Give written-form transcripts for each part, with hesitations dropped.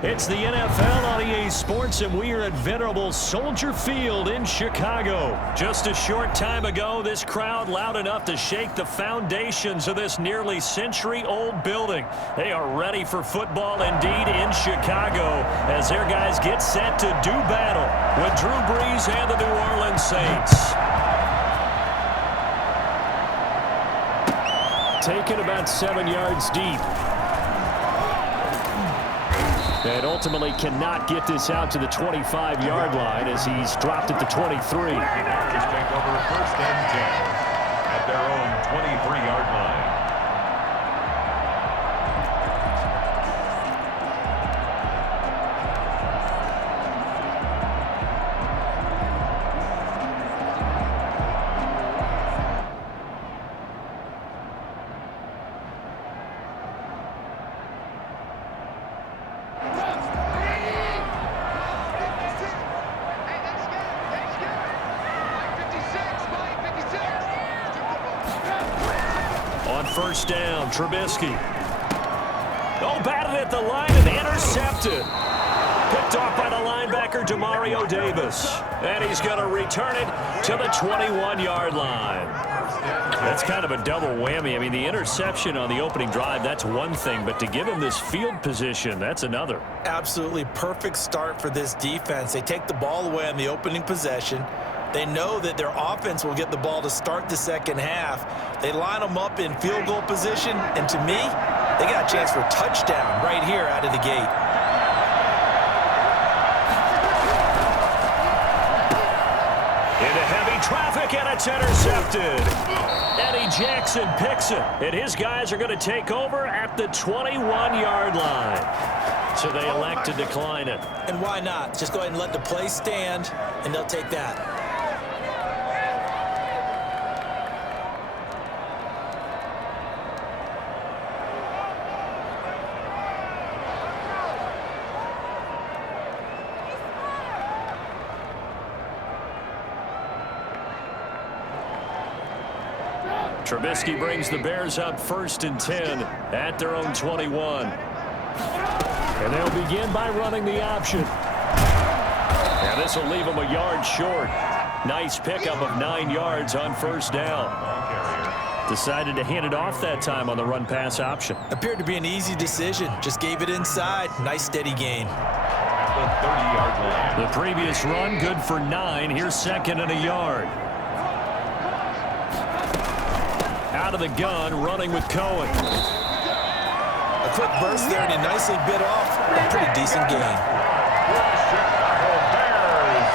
It's the NFL on EA Sports, and we are at venerable Soldier Field in Chicago. Just a short time ago, this crowd loud enough to shake the foundations of this nearly century-old building. They are ready for football indeed in Chicago as their guys get set to do battle with Drew Brees and the New Orleans Saints. Taken about 7 yards deep. And ultimately cannot get this out to the 25-yard line as he's dropped at the 23. Just take over first and 10 at their own 23-yard line. On first down, Trubisky. Oh, batted at the line and intercepted. Picked off by the linebacker, Demario Davis. And he's going to return it to the 21-yard line. That's kind of a double whammy. I mean, the interception on the opening drive, that's one thing. But to give him this field position, that's another. Absolutely perfect start for this defense. They take the ball away on the opening possession. They know that their offense will get the ball to start the second half. They line them up in field goal position, and to me, they got a chance for a touchdown right here out of the gate. Into heavy traffic, and it's intercepted. Eddie Jackson picks it, and his guys are going to take over at the 21-yard line. So they elect to decline it. And why not? Just go ahead and let the play stand, and they'll take that. Trubisky brings the Bears up first and 10 at their own 21. And they'll begin by running the option. And this will leave them a yard short. Nice pickup of 9 yards on first down. Decided to hand it off that time on the run-pass option. Appeared to be an easy decision. Just gave it inside. Nice steady gain. The 30-yard line. The previous run, good for 9. Here's second and a yard. Out of the gun, running with Cohen. A quick burst there, and he nicely bit off a pretty decent gain. Chicago Bears.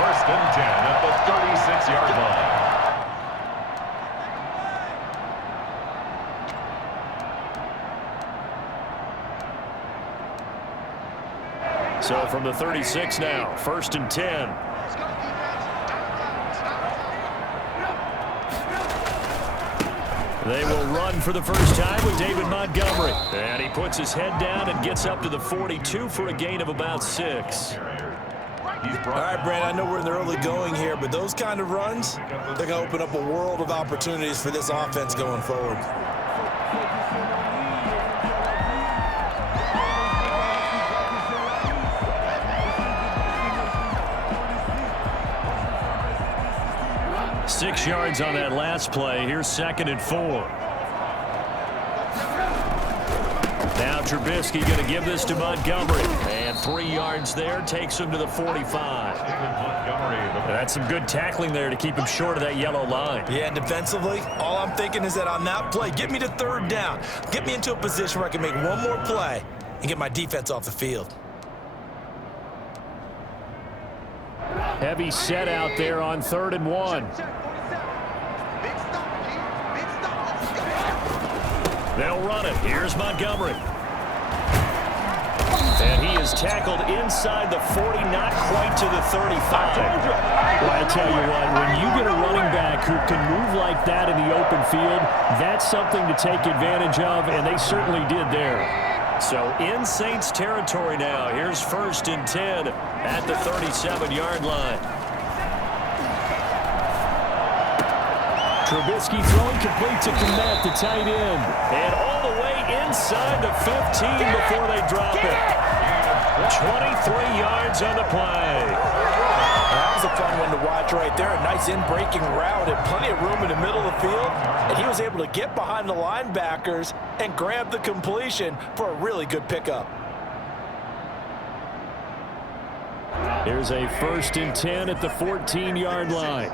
First and 10 at the 36-yard line. So from the 36 now, first and 10. They will run for the first time with David Montgomery. And he puts his head down and gets up to the 42 for a gain of about 6. All right, Brent, I know we're in the early going here, but those kind of runs, they're going to open up a world of opportunities for this offense going forward. Six yards on that last play. Here's second and 4. Now Trubisky going to give this to Montgomery. And 3 yards there takes him to the 45. That's some good tackling there to keep him short of that yellow line. Yeah, and defensively, all I'm thinking is that on that play, get me to third down. Get me into a position where I can make one more play and get my defense off the field. Heavy set out there on 3rd and 1. They'll run it. Here's Montgomery. And he is tackled inside the 40, not quite to the 35. Well, I tell you what, when you get a running back who can move like that in the open field, that's something to take advantage of, and they certainly did there. So in Saints territory now. Here's first and 10 at the 37-yard line. Trubisky throwing complete to Kmet, the tight end. And all the way inside the 15 before they drop it. 23 yards on the play. That was a fun one to watch right there. A nice in-breaking route and plenty of room in the middle of the field. And he was able to get behind the linebackers and grab the completion for a really good pickup. Here's a 1st and 10 at the 14-yard line.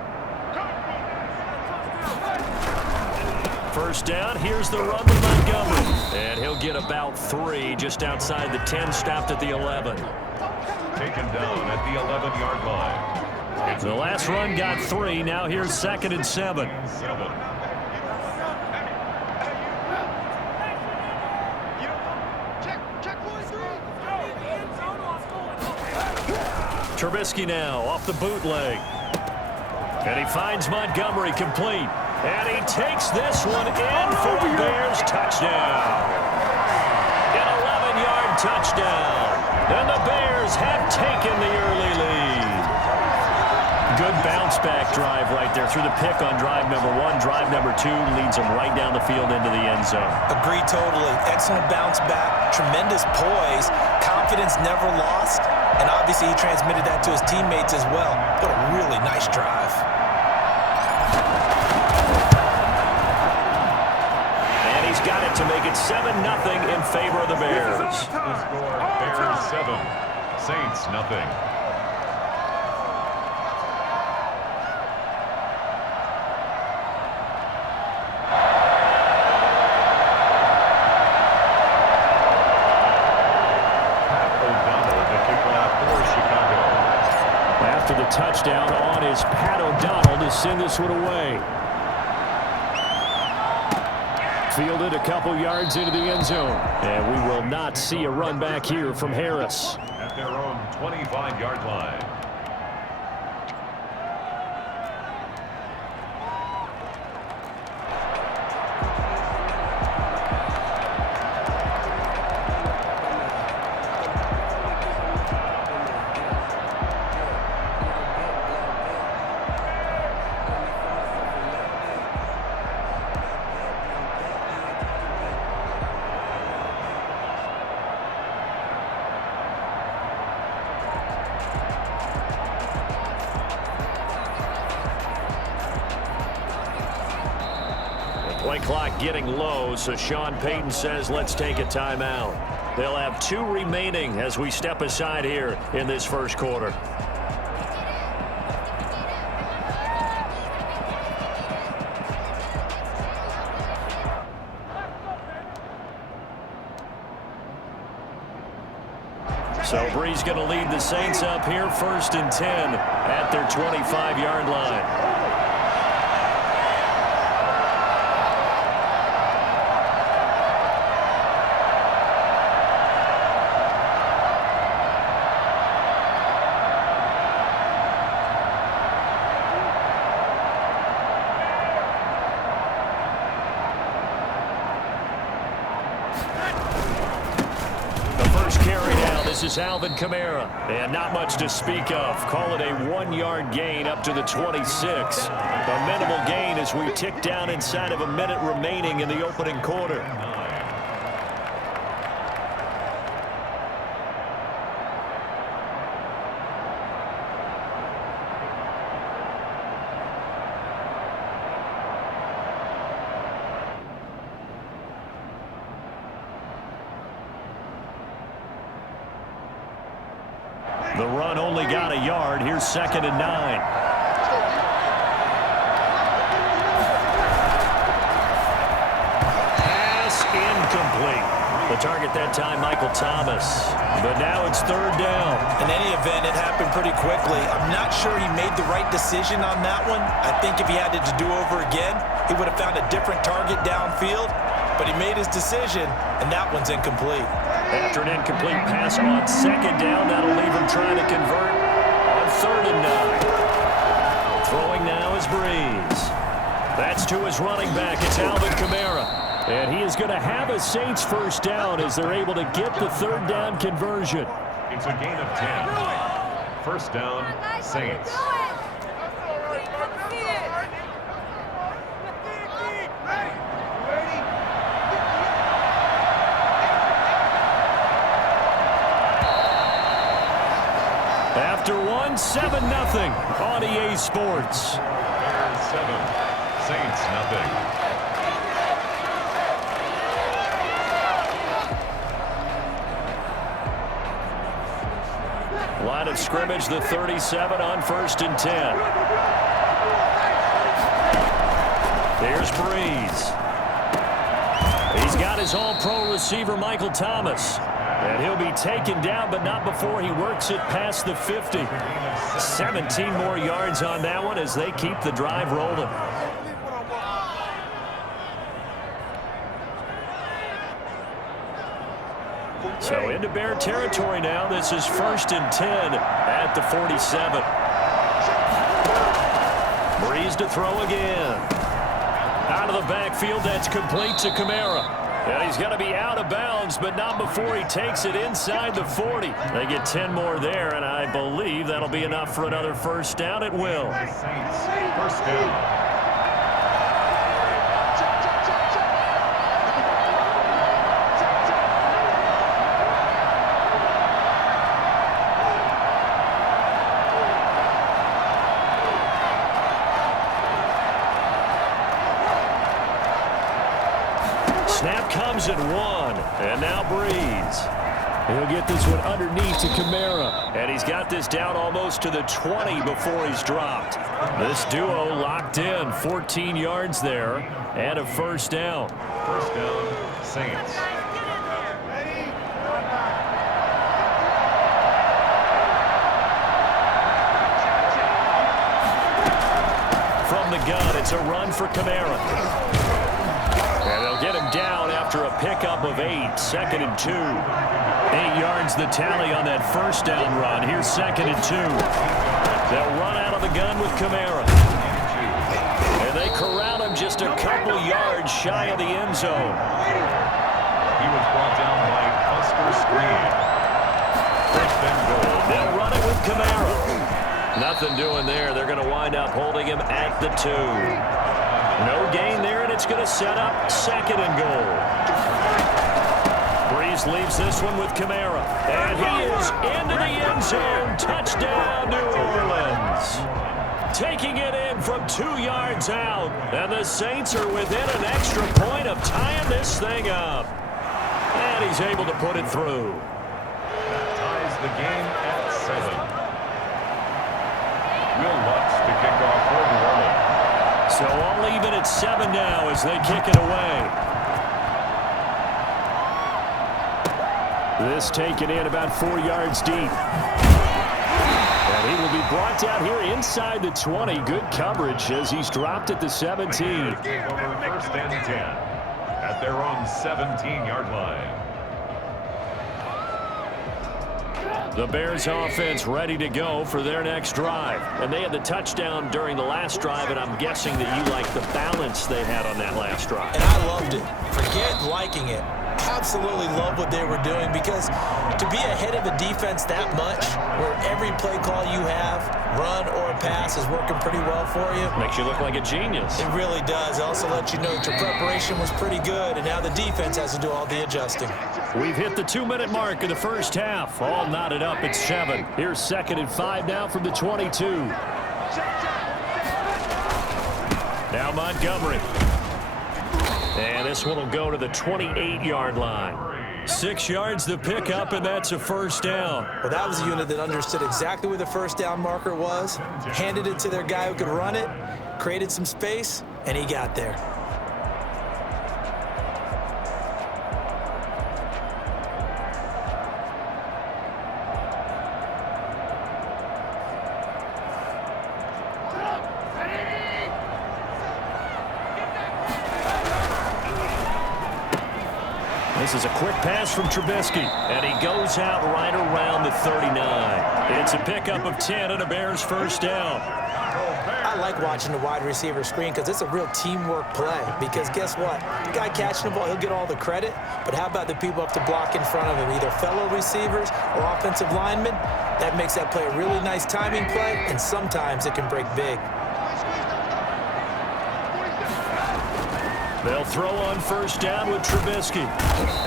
First down, here's the run with Montgomery. And he'll get about 3 just outside the 10, stopped at the 11. Taken down at the 11-yard line. The last run got 3. Now here's 2nd and 7. Trubisky now off the bootleg. And he finds Montgomery complete. And he takes this one in for the Bears. Touchdown. An 11-yard touchdown. And the Bears have taken the early lead. Good bounce-back drive right there through the pick on drive number 1. Drive number 2 leads them right down the field into the end zone. Agree totally. Excellent bounce back. Tremendous poise. Confidence never lost. And obviously he transmitted that to his teammates as well. What a really nice drive. And he's got it to make it 7-0 in favor of the Bears. The score, Bears 7, Saints nothing. After the touchdown on is Pat O'Donnell to send this one away. Fielded a couple yards into the end zone. And we will not see a run back here from Harris. At their own 25-yard line. Play clock getting low, so Sean Payton says let's take a timeout. They'll have 2 remaining as we step aside here in this first quarter. So Bree's going to lead the Saints up here 1st and 10 at their 25-yard line. This is Alvin Kamara, and not much to speak of. Call it a 1-yard gain up to the 26. A minimal gain as we tick down inside of a minute remaining in the opening quarter. The run only got a yard. Here's 2nd and 9. Pass incomplete. The target that time, Michael Thomas. But now it's 3rd down. In any event, it happened pretty quickly. I'm not sure he made the right decision on that one. I think if he had it to do over again, he would have found a different target downfield. But he made his decision, and that one's incomplete. After an incomplete pass on 2nd down, that'll leave him trying to convert on 3rd and 9. Throwing now is Breeze. That's to his running back. It's Alvin Kamara. And he is going to have a Saints first down as they're able to get the 3rd down conversion. It's a gain of 10. First down, Saints. win 7-0 on EA Sports. Bears 7, Saints nothing. Line of scrimmage, the 37 on 1st and 10. Here's Breeze. He's got his all-pro receiver, Michael Thomas. And he'll be taken down, but not before he works it past the 50. 17 more yards on that one as they keep the drive rolling. So into Bear territory now. This is 1st and 10 at the 47. Breeze to throw again. Out of the backfield, that's complete to Kamara. And he's going to be out of bounds, but not before he takes it inside the 40. They get 10 more there, and I believe that'll be enough for another first down at will. Saints, first down. Snap comes at 1, and now Breeze. He'll get this one underneath to Kamara, and he's got this down almost to the 20 before he's dropped. This duo locked in, 14 yards there, and a first down. First down, Saints. From the gun, it's a run for Kamara. And they'll get him down after a pickup of 8, 2nd and 2. 8 yards the tally on that first down run. Here's 2nd and 2. They'll run out of the gun with Kamara. And they corral him just a couple yards shy of the end zone. He was brought down by Buster Screen. First and goal. They'll run it with Kamara. Nothing doing there. They're going to wind up holding him at the 2. No gain there, and it's going to set up 2nd and goal. Breeze leaves this one with Kamara. And he is into the end zone. Touchdown, New Orleans. Taking it in from 2 yards out. And the Saints are within an extra point of tying this thing up. And he's able to put it through. That ties the game at 7. Will Lutz to kick off for New Orleans. So all even at 7 now as they kick it away. This taken in about 4 yards deep. And he will be brought down here inside the 20. Good coverage as he's dropped at the 17. Over 1st and 10 at their own 17-yard line. The Bears offense ready to go for their next drive. And they had the touchdown during the last drive, and I'm guessing that you like the balance they had on that last drive. And I loved it. Forget liking it. Absolutely love what they were doing, because to be ahead of a defense that much, where every play call you have, run or pass, is working pretty well for you. Makes you look like a genius. It really does. It also lets you know that your preparation was pretty good, and now the defense has to do all the adjusting. We've hit the 2-minute mark in the first half. All knotted up at 7. Here's 2nd and 5 now from the 22. Now Montgomery. And this one will go to the 28-yard line. 6 yards the pickup, and that's a first down. Well, that was a unit that understood exactly where the first down marker was, handed it to their guy who could run it, created some space, and he got there. This is a quick pass from Trubisky, and he goes out right around the 39. It's a pickup of 10 and a Bears first down. I like watching the wide receiver screen because it's a real teamwork play. Because guess what? The guy catching the ball, he'll get all the credit. But how about the people up to block in front of him, either fellow receivers or offensive linemen? That makes that play a really nice timing play, and sometimes it can break big. They'll throw on first down with Trubisky.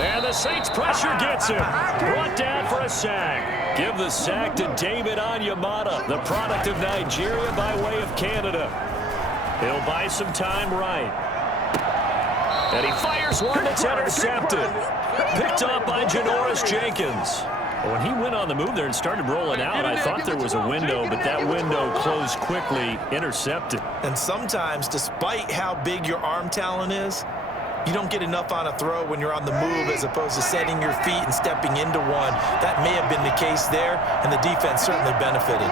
And the Saints pressure gets him. Brought down for a sack. Give the sack to David Onyemata, the product of Nigeria by way of Canada. He'll buy some time right. And he fires one that's intercepted. Picked off by Janoris Jenkins. When he went on the move there and started rolling out, I thought there was a window, but that window closed quickly, intercepted. And sometimes, despite how big your arm talent is, you don't get enough on a throw when you're on the move as opposed to setting your feet and stepping into one. That may have been the case there, and the defense certainly benefited.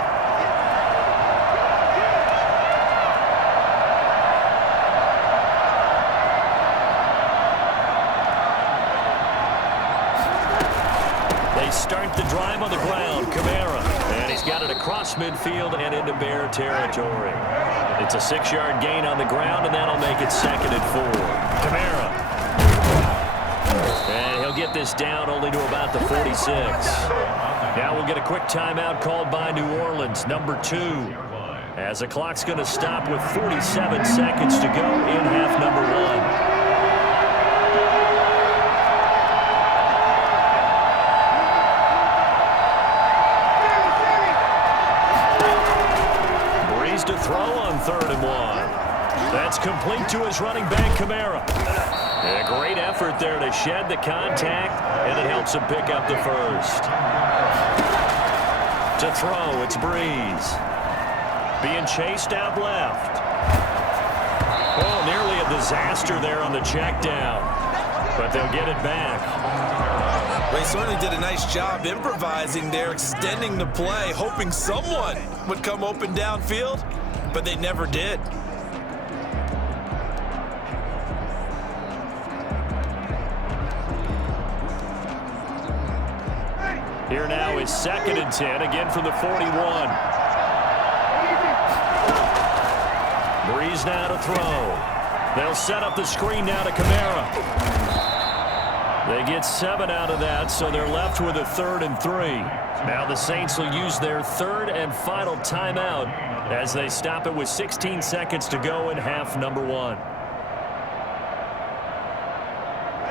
They start the drive on the ground. Kamara. And he's got it across midfield and into Bear territory. It's a 6-yard gain on the ground, and that'll make it 2nd and 4. Kamara. And he'll get this down only to about the 46. Now we'll get a quick timeout called by New Orleans, number 2. As the clock's going to stop with 47 seconds to go in half number 1. To throw on 3rd and 1. That's complete to his running back, Kamara. A great effort there to shed the contact, and it helps him pick up the first. To throw, it's Breeze. Being chased out left. Oh, nearly a disaster there on the check down, but they'll get it back. They certainly did a nice job improvising there, extending the play, hoping someone would come open downfield, but they never did. Here now is 2nd and 10, again from the 41. Breeze now to throw. They'll set up the screen now to Kamara. They get 7 out of that, so they're left with a 3rd and 3. Now the Saints will use their 3rd and final timeout as they stop it with 16 seconds to go in half number 1.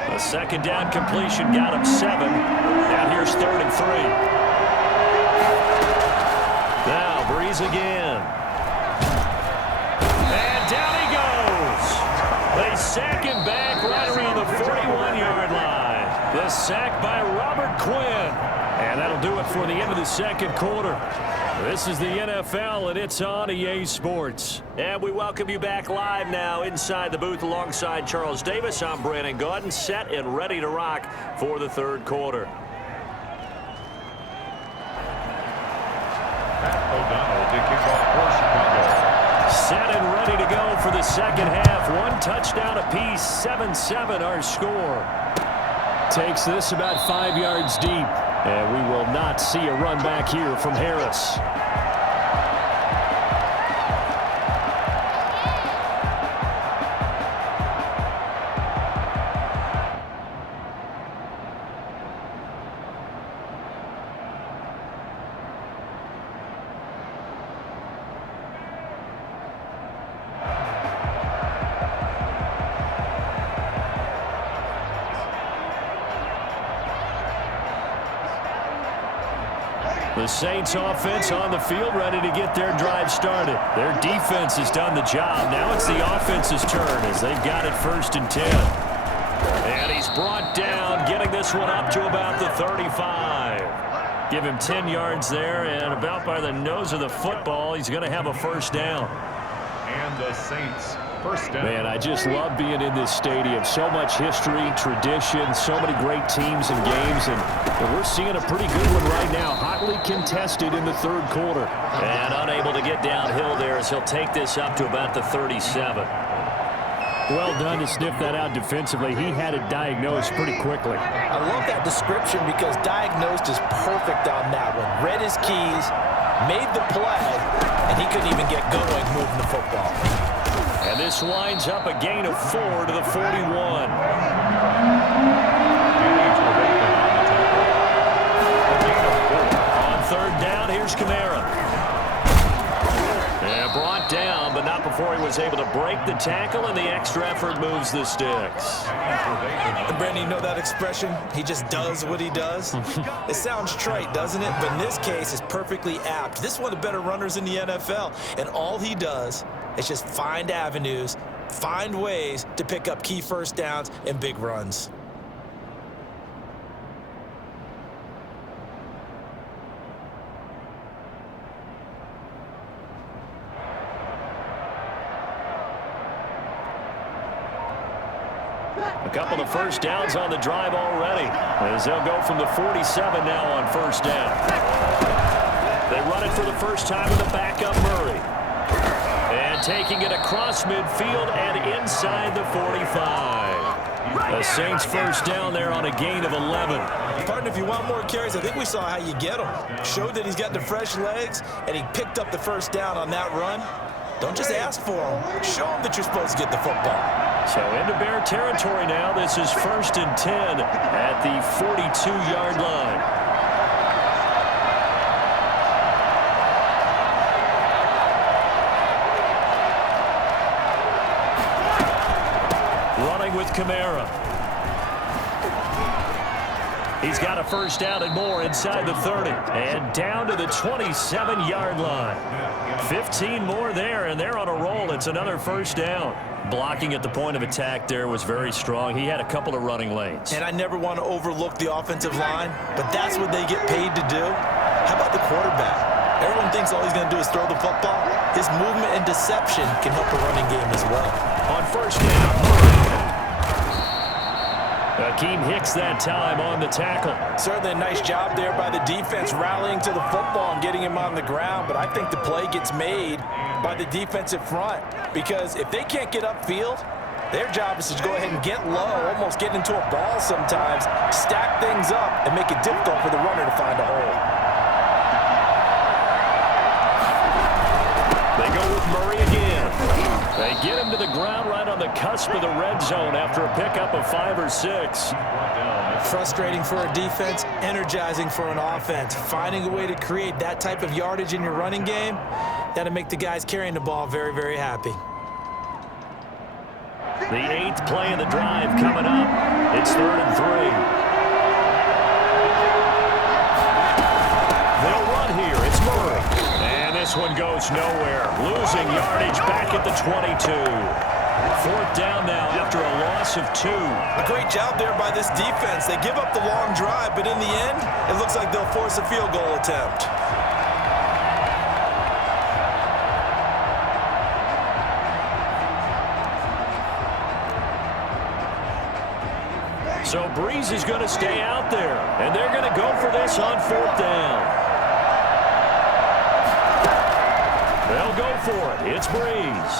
A 2nd down completion got him 7. Now here's 3rd and 3. Now Breeze again. And down he goes. They sack him back right around the 41-yard line. The sack by Robert Quinn. And that'll do it for the end of the 2nd quarter. This is the NFL, and it's on EA Sports. And we welcome you back live now inside the booth alongside Charles Davis. I'm Brandon Gaudin, set and ready to rock for the 3rd quarter. O'Donnell to kick off for Chicago. Set and ready to go for the 2nd half. 1 touchdown apiece, 7-7 our score. Takes this about 5 yards deep. And we will not see a run back here from Harris. The Saints offense on the field, ready to get their drive started. Their defense has done the job. Now it's the offense's turn as they've got it 1st and 10. And he's brought down, getting this one up to about the 35. Give him 10 yards there, and about by the nose of the football, he's going to have a 1st down. And the Saints 1st down. Man, I just love being in this stadium. So much history, tradition, so many great teams and games, and we're seeing a pretty good one right now. Hotly contested in the 3rd quarter. And unable to get downhill there as he'll take this up to about the 37. Well done to sniff that out defensively. He had it diagnosed pretty quickly. I love that description because diagnosed is perfect on that one. Read his keys, made the play, and he couldn't even get going moving the football. And this winds up a gain of 4 to the 41. On 3rd down, here's Kamara. And brought down, but not before he was able to break the tackle, and the extra effort moves the sticks. And Brandon, you know that expression? He just does what he does? It sounds trite, doesn't it? But in this case, it's perfectly apt. This is one of the better runners in the NFL, and all he does is just find avenues, find ways to pick up key first downs and big runs. A couple of first downs on the drive already, as they'll go from the 47 now on first down. They run it for the first time with the backup Murray. And taking it across midfield and inside the 45. The Saints first down there on a gain of 11. Partner, if you want more carries, I think we saw how you get them. Showed that he's got the fresh legs, and he picked up the first down on that run. Don't just ask for them. Show them that you're supposed to get the football. So into Bear territory now. This is 1st and 10 at the 42-yard line. Running with Kamara. He's got a first down and more inside the 30. And down to the 27-yard line. 15 more there, and they're on a roll. It's another first down. Blocking at the point of attack there was very strong. He had a couple of running lanes. And I never want to overlook the offensive line, but that's what they get paid to do. How about the quarterback? Everyone thinks all he's going to do is throw the football. His movement and deception can help a running game as well. On first down, Akeem Hicks that time on the tackle. Certainly a nice job there by the defense rallying to the football and getting him on the ground, but I think the play gets made by the defensive front, because if they can't get upfield, their job is to go ahead and get low, almost get into a ball sometimes, stack things up, and make it difficult for the runner to find a hole. They go with Murray again. They get him to the ground right on the cusp of the red zone after a pickup of 5 or 6. Frustrating for a defense, energizing for an offense. Finding a way to create that type of yardage in your running game, that'll make the guys carrying the ball very, very happy. The 8th play of the drive coming up. It's 3rd and 3. They'll run here. It's Murray. And this one goes nowhere. Losing yardage back at the 22. 4th down now after a loss of 2. A great job there by this defense. They give up the long drive, but in the end, it looks like they'll force a field goal attempt. So Breeze is going to stay out there, and they're going to go for this on 4th down. They'll go for it. It's Breeze.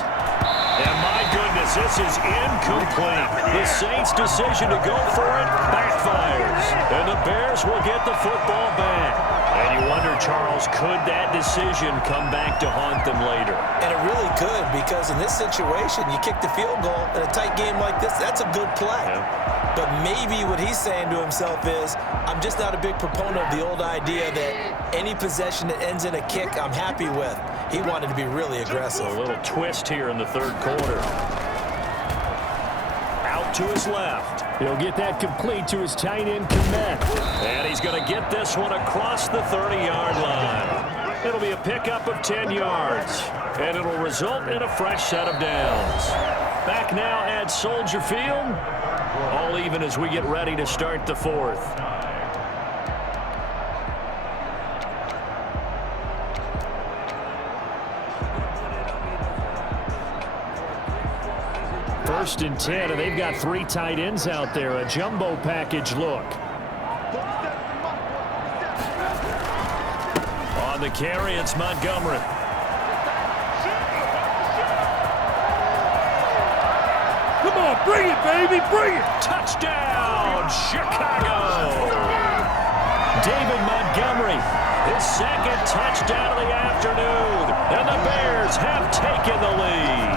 And my goodness, this is incomplete. The Saints' decision to go for it backfires. And the Bears will get the football back. And you wonder, Charles, could that decision come back to haunt them later? And it really could, because in this situation, you kick the field goal in a tight game like this, that's a good play. Yeah. But maybe what he's saying to himself is, I'm just not a big proponent of the old idea that any possession that ends in a kick, I'm happy with. He wanted to be really aggressive. A little twist here in the 3rd quarter. Out to his left. He'll get that complete to his tight end Komet. And he's going to get this one across the 30-yard line. It'll be a pickup of 10 yards. And it'll result in a fresh set of downs. Back now at Soldier Field. All even as we get ready to start the 4th. First and 10, and they've got 3 tight ends out there. A jumbo package look. On the carry, it's Montgomery. Come on, bring it, baby, bring it! Touchdown, Chicago! David Montgomery, his 2nd touchdown of the afternoon. And the Bears have taken the lead.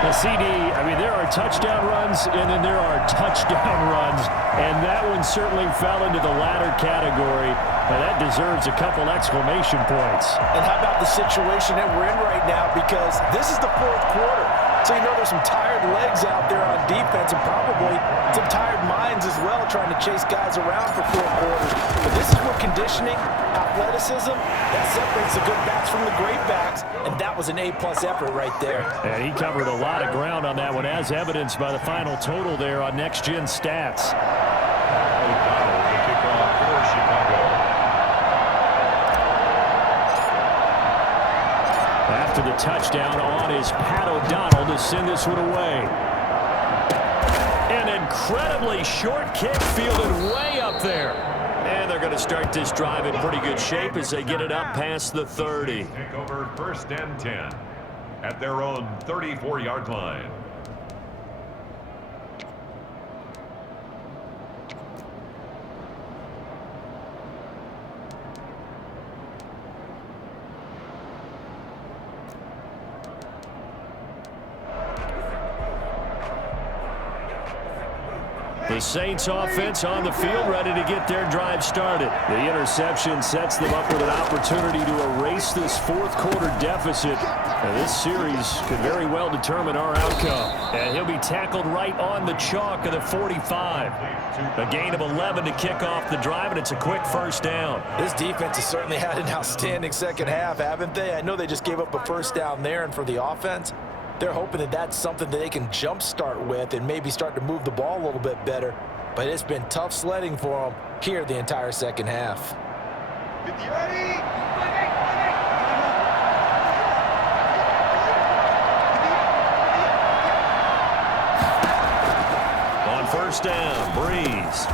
The CD, I mean, there are touchdown runs, and then there are touchdown runs, and that one certainly fell into the latter category. Now, that deserves a couple exclamation points. And how about the situation that we're in right now, because this is the 4th quarter. So you know there's some tired legs out there on defense and probably some tired minds as well trying to chase guys around for 4 quarters. But this is where conditioning, athleticism, that separates the good backs from the great backs, and that was an A-plus effort right there. And he covered a lot of ground on that one, as evidenced by the final total there on Next Gen Stats. O'Donnell to kick off for Chicago. After the touchdown on is Pat O'Donnell to send this one away. An incredibly short kick fielded way up there. And they're going to start this drive in pretty good shape as they get it up past the 30. Take over 1st and 10 at their own 34-yard line. The Saints offense on the field, ready to get their drive started. The interception sets them up with an opportunity to erase this 4th quarter deficit. And this series could very well determine our outcome. And he'll be tackled right on the chalk of the 45. A gain of 11 to kick off the drive, and it's a quick 1st down. This defense has certainly had an outstanding second half, haven't they? I know they just gave up a 1st down there, and for the offense, they're hoping that that's something that they can jumpstart with and maybe start to move the ball a little bit better. But it's been tough sledding for them here the entire second half. On 1st down, Breeze.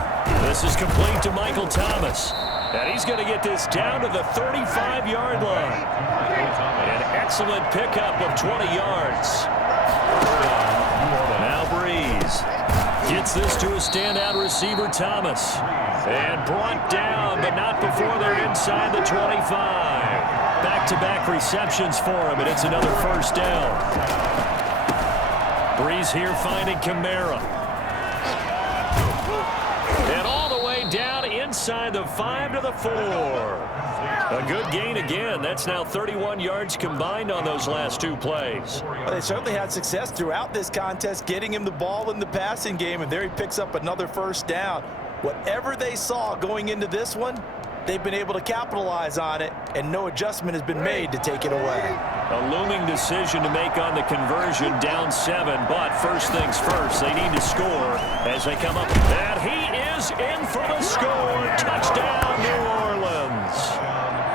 This is complete to Michael Thomas. And he's going to get this down to the 35-yard line. An excellent pickup of 20 yards. Now Breeze gets this to a standout receiver, Thomas. And brought down, but not before they're inside the 25. Back-to-back receptions for him, and it's another 1st down. Breeze here finding Kamara. And all the way down inside the 5 to the 4. A good gain again. That's now 31 yards combined on those last 2 plays. Well, they certainly had success throughout this contest getting him the ball in the passing game, and there he picks up another 1st down. Whatever they saw going into this one, they've been able to capitalize on it, and no adjustment has been made to take it away. A looming decision to make on the conversion, down 7, but first things first, they need to score as they come up. And he is in for the score. Touchdown, New Orleans.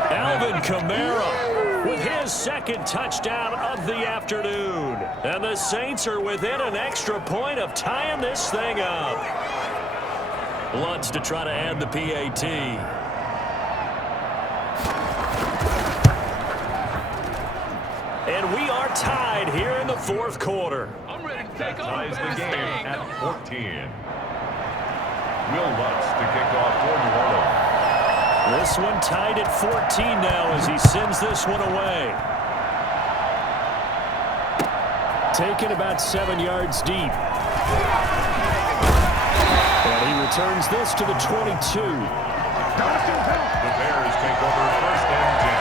Alvin Kamara with his 2nd touchdown of the afternoon. And the Saints are within an extra point of tying this thing up. Lutz to try to add the PAT. And we are tied here in the 4th quarter. That ties the game at 14. Will Lutz to kick off for New Orleans. This one tied at 14 now as he sends this one away. Taken about 7 yards deep. And he returns this to the 22. The Bears take over 1st and 10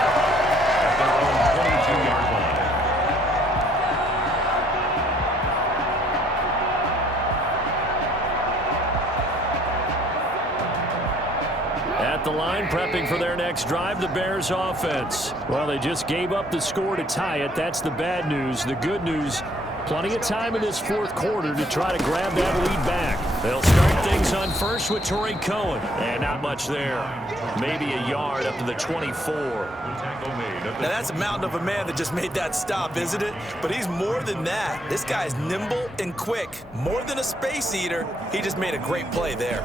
at their own 22-yard line. At the line, prepping for their next drive, the Bears offense. Well, they just gave up the score to tie it. That's the bad news. The good news, plenty of time in this 4th quarter to try to grab that lead back. They'll start things on first with Torrey Cohen. And not much there. Maybe a yard up to the 24. Now that's a mountain of a man that just made that stop, isn't it? But he's more than that. This guy's nimble and quick. More than a space eater. He just made a great play there.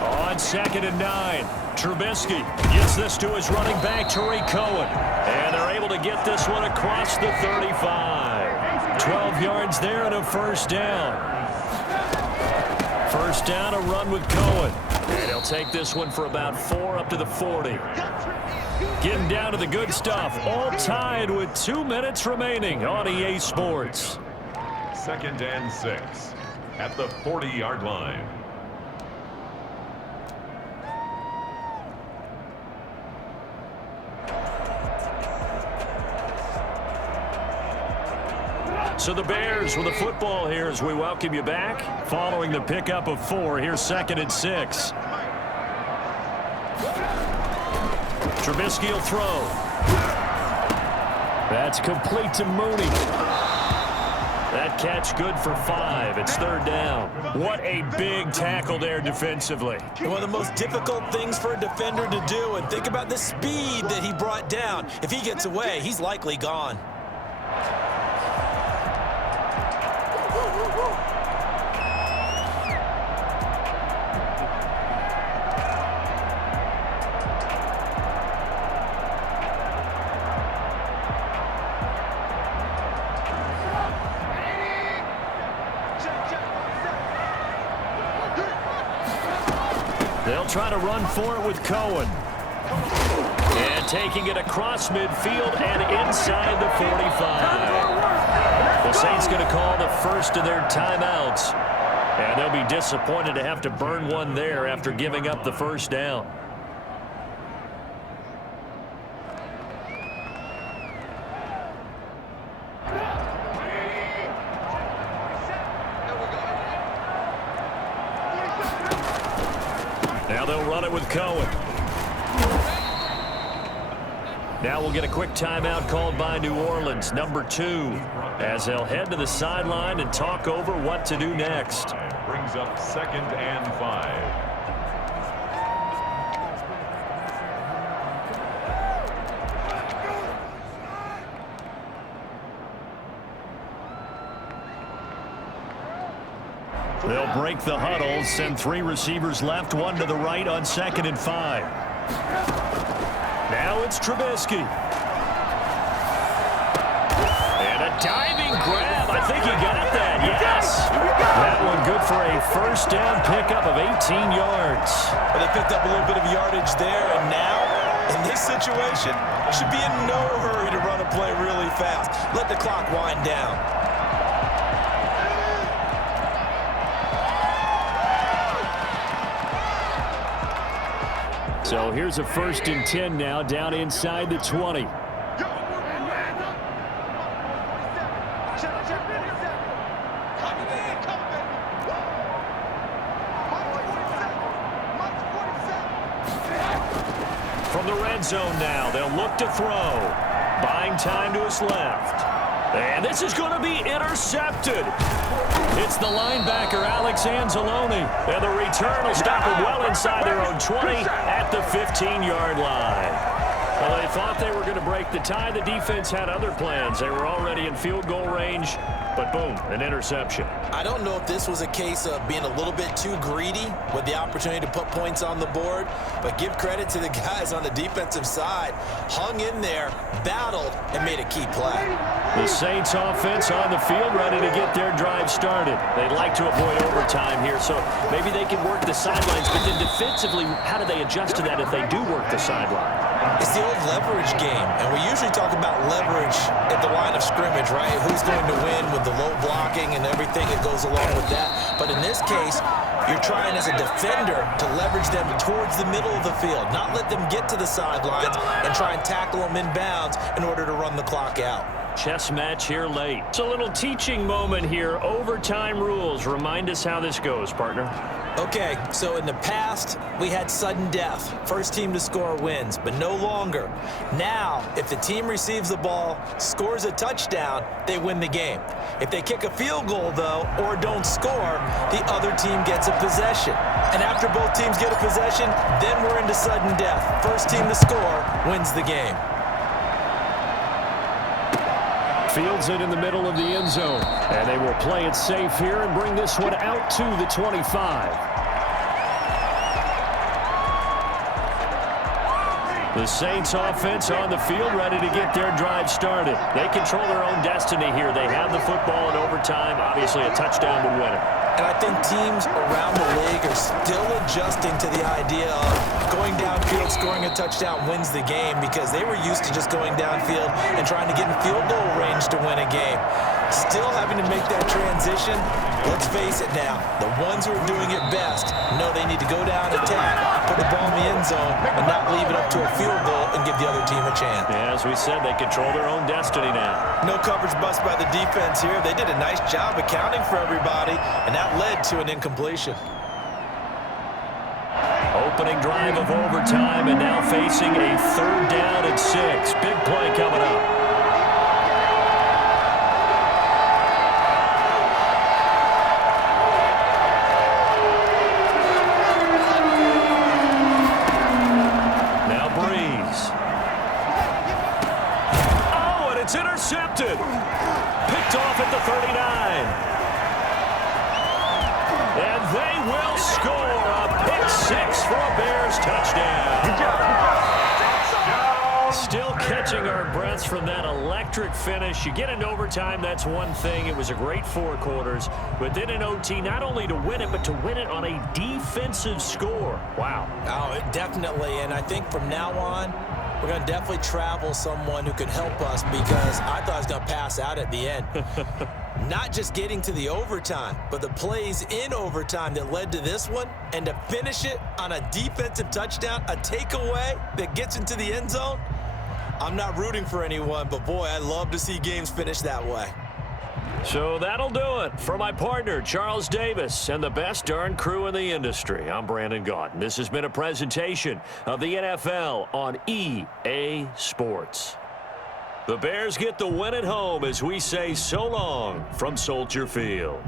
On 2nd and 9, Trubisky gets this to his running back, Torrey Cohen. And they're able to get this one across the 35. 12 yards there and a 1st down. 1st down, a run with Cohen. And he'll take this one for about 4 up to the 40. Getting down to the good stuff. All tied with 2 minutes remaining on EA Sports. 2nd and 6 at the 40-yard line. So the Bears with the football here as we welcome you back. Following the pickup of 4, here's 2nd and 6. Trubisky will throw. That's complete to Mooney. That catch good for 5. It's 3rd down. What a big tackle there defensively. One of the most difficult things for a defender to do, and think about the speed that he brought down. If he gets away, he's likely gone. They'll try to run for it with Cohen. And taking it across midfield and inside the 45. The Saints going to call the first of their timeouts. And they'll be disappointed to have to burn one there after giving up the first down. Now they'll run it with Cohen. Now we'll get a quick timeout called by New Orleans, number 2, as they'll head to the sideline and talk over what to do next. Brings up 2nd and 5. They'll break the huddle, send 3 receivers left, 1 to the right on 2nd and 5. Now it's Trubisky. And a diving grab. I think he got that. Yes. That one good for a first down pickup of 18 yards. Well, they picked up a little bit of yardage there, and now, in this situation, should be in no hurry to run a play really fast. Let the clock wind down. So here's a 1st and 10 now, down inside the 20. From the red zone now, they'll look to throw. Buying time to his left. And this is going to be intercepted. It's the linebacker, Alex Anzalone. And the return will stop him well inside their own 20 at the 15-yard line. Well, they thought they were going to break the tie. The defense had other plans. They were already in field goal range, but boom, an interception. I don't know if this was a case of being a little bit too greedy with the opportunity to put points on the board, but give credit to the guys on the defensive side. Hung in there, battled, and made a key play. The Saints offense on the field, ready to get their drive started. They'd like to avoid overtime here, so maybe they can work the sidelines, but then defensively, how do they adjust to that if they do work the sideline? It's the old leverage game, and we usually talk about leverage at the line of scrimmage, right? Who's going to win with the low blocking and everything that goes along with that. But in this case, you're trying as a defender to leverage them towards the middle of the field, not let them get to the sidelines and try and tackle them in bounds in order to run the clock out. Chess match here late. It's a little teaching moment here. Overtime rules. Remind us how this goes, partner. Okay, so in the past, we had sudden death. First team to score wins, but no longer. Now, if the team receives the ball, scores a touchdown, they win the game. If they kick a field goal, though, or don't score, the other team gets a possession. And after both teams get a possession, then we're into sudden death. First team to score wins the game. Fields it in the middle of the end zone. And they will play it safe here and bring this one out to the 25. The Saints offense on the field ready to get their drive started. They control their own destiny here. They have the football in overtime. Obviously, a touchdown would win it. And I think teams around the league are still adjusting to the idea of going downfield, scoring a touchdown wins the game, because they were used to just going downfield and trying to get in field goal range to win a game. Still having to make that transition, Let's face it now, the ones who are doing it best know they need to go down, attack, put the ball in the end zone, and not leave it up to a field goal and give the other team a chance. Yeah, as we said, they control their own destiny now. No coverage bust by the defense here. They did a nice job accounting for everybody, and that led to an incompletion. Opening drive of overtime, and now facing a 3rd down and 6. Big play coming up. It's intercepted. Picked off at the 39. And they will score a pick 6 for a Bears touchdown. Good job. Touchdown. Still catching our breaths from that electric finish. You get into overtime, that's one thing. It was a great 4 quarters. But then in OT, not only to win it, but to win it on a defensive score. Wow. Oh, definitely. And I think from now on, we're going to definitely travel someone who can help us, because I thought I was going to pass out at the end. Not just getting to the overtime, but the plays in overtime that led to this one, and to finish it on a defensive touchdown, a takeaway that gets into the end zone. I'm not rooting for anyone, but boy, I love to see games finish that way. So that'll do it for my partner, Charles Davis, and the best darn crew in the industry. I'm Brandon Gaunt. This has been a presentation of the NFL on EA Sports. The Bears get the win at home as we say so long from Soldier Field.